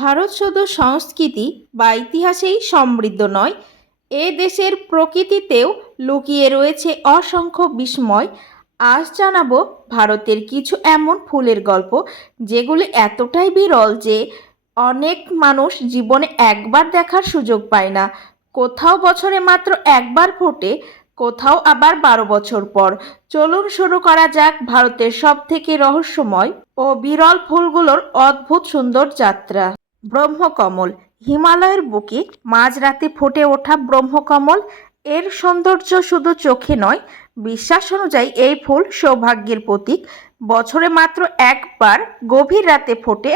ভারত শুধু সংস্কৃতি বা ইতিহাসেই সমৃদ্ধ নয়, এ দেশের প্রকৃতিতেও লুকিয়ে রয়েছে অসংখ্য বিস্ময়। আজ জানাব ভারতের কিছু এমন ফুলের গল্প, যেগুলি এতটাই বিরল যে অনেক মানুষ জীবনে একবার দেখার সুযোগ পায় না। কোথাও বছরে মাত্র একবার ফোটে, কোথাও আবার বারো বছর পর। চলুন শুরু করা যাক ভারতের সব থেকে রহস্যময় ও বিরল ফুলগুলোর অদ্ভুত সুন্দর যাত্রা। ব্রহ্মকমল। হিমালয়ের বুকে মাঝরাতে ফুটে ওঠা ব্রহ্মকমল, এর সৌন্দর্য শুধু চোখে নয়, বিশ্বাস অনুযায়ী এই ফুল সৌভাগ্যের প্রতীক। বছরে মাত্র একবার গভীর রাতে ফোটে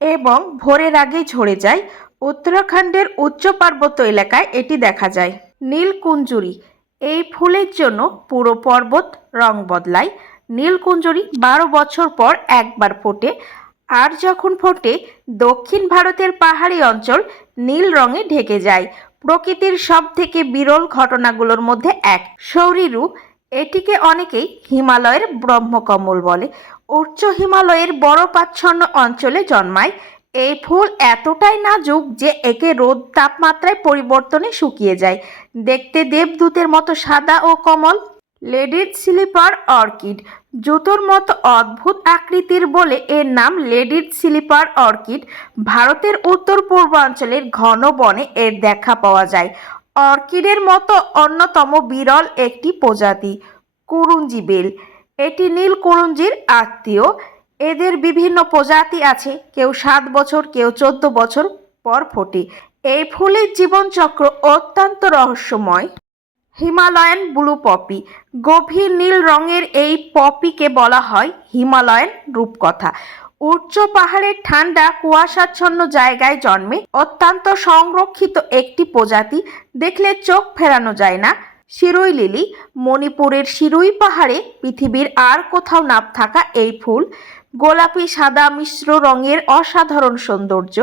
এবং ভোরের আগে ঝরে যায়। উত্তরাখণ্ডের উচ্চ পার্বত্য এলাকায় এটি দেখা যায়। নীলকুঞ্জুরি, এই ফুলের জন্য পুরো পর্বত রং বদলায়। নীলকুঞ্জুরি বারো বছর পর একবার ফোটে। আর যখন ফোটে, দক্ষিণ ভারতের পাহাড়ি অঞ্চল নীল রঙে ঢেকে যায়। প্রকৃতির সব থেকে বিরল ঘটনাগুলোর মধ্যে এক। সৌরিরু, এটিকে অনেকেই হিমালয়ের ব্রহ্মকমল বলে। উচ্চ হিমালয়ের বরফাচ্ছন্ন অঞ্চলে জন্মায়। এই ফুল এতটাই নাজুক যে একে রোদ তাপমাত্রায় পরিবর্তনে শুকিয়ে যায়। দেখতে দেবদূতের মতো সাদা ও কমল। লেডিড স্লিপার অর্কিড। জুতোর মতো অদ্ভুত আকৃতির বলে এর নাম লেডিড স্লিপার অর্কিড। ভারতের উত্তর পূর্বাঞ্চলের ঘন বনে এর দেখা পাওয়া যায়। অর্কিডের মতো অন্যতম বিরল একটি প্রজাতি, কুরুঞ্জি বেল। এটি নীল কুরুঞ্জির আত্মীয়। এদের বিভিন্ন প্রজাতি আছে। কেউ সাত বছর, কেউ চোদ্দ বছর পর ফোটে। এই ফুলের জীবনচক্র অত্যন্ত রহস্যময়। Himalayan blue poppy. গভীর নীল রঙের এই পপিকে বলা হয় হিমালয়ান রূপকথা। উচ্চ পাহাড়ের ঠান্ডা, কুয়াশাচ্ছন্ন জায়গায় জন্মে অত্যন্ত সংরক্ষিত একটি প্রজাতি। দেখলে চোখ ফেরানো যায় না। শিরুই লিলি, মণিপুরের শিরুই পাহাড়ে পৃথিবীর আর কোথাও না থাকা এই ফুল। গোলাপি, সাদা, মিশ্র রঙের অসাধারণ সৌন্দর্য।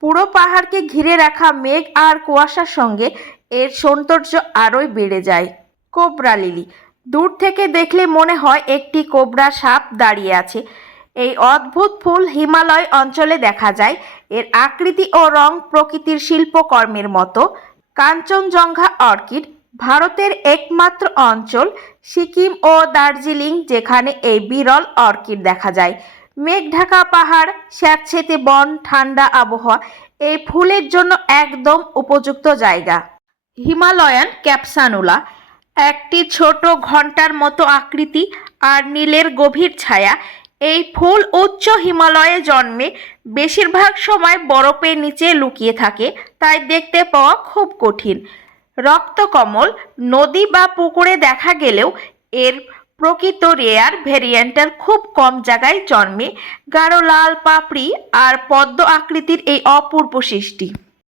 পুরো পাহাড়কে ঘিরে রাখা মেঘ আর কুয়াশার সঙ্গে এর সৌন্দর্য আরোই বেড়ে যায়। Cobra lily. দূর থেকে দেখলে মনে হয় একটি কোবরা সাপ দাঁড়িয়ে আছে। এই অদ্ভুত ফুল হিমালয় অঞ্চলে দেখা যায়। এর আকৃতি ও রং প্রকৃতির শিল্পকর্মের মতো। কাঞ্চনজঙ্ঘা অর্কিড ভারতের একমাত্র অঞ্চল। সিকিম ও দার্জিলিং, যেখানে এই বিরল অর্কিড দেখা যায়। মেঘ ঢাকা পাহাড়, স্যাঁতসেঁতে বন, ঠান্ডা আবহাওয়া, এই ফুলের জন্য একদম উপযুক্ত জায়গা। হিমালয়ান ক্যাপসানুলা, একটি ছোট ঘণ্টার মতো আকৃতি আর নীলের গভীর ছায়া, এই ফুল উচ্চ হিমালয়ে জন্মে বেশিরভাগ সময় বরফের নিচে লুকিয়ে থাকে, তাই দেখতে পাওয়া খুব কঠিন। রক্তকমল, নদী বা পুকুরে দেখা গেলেও এর প্রকৃত রেয়ার ভেরিয়েন্টার খুব কম জায়গায় জন্মে, গাঢ় লাল পাপড়ি আর পদ্ম আকৃতির এই অপূর্ব সৃষ্টি।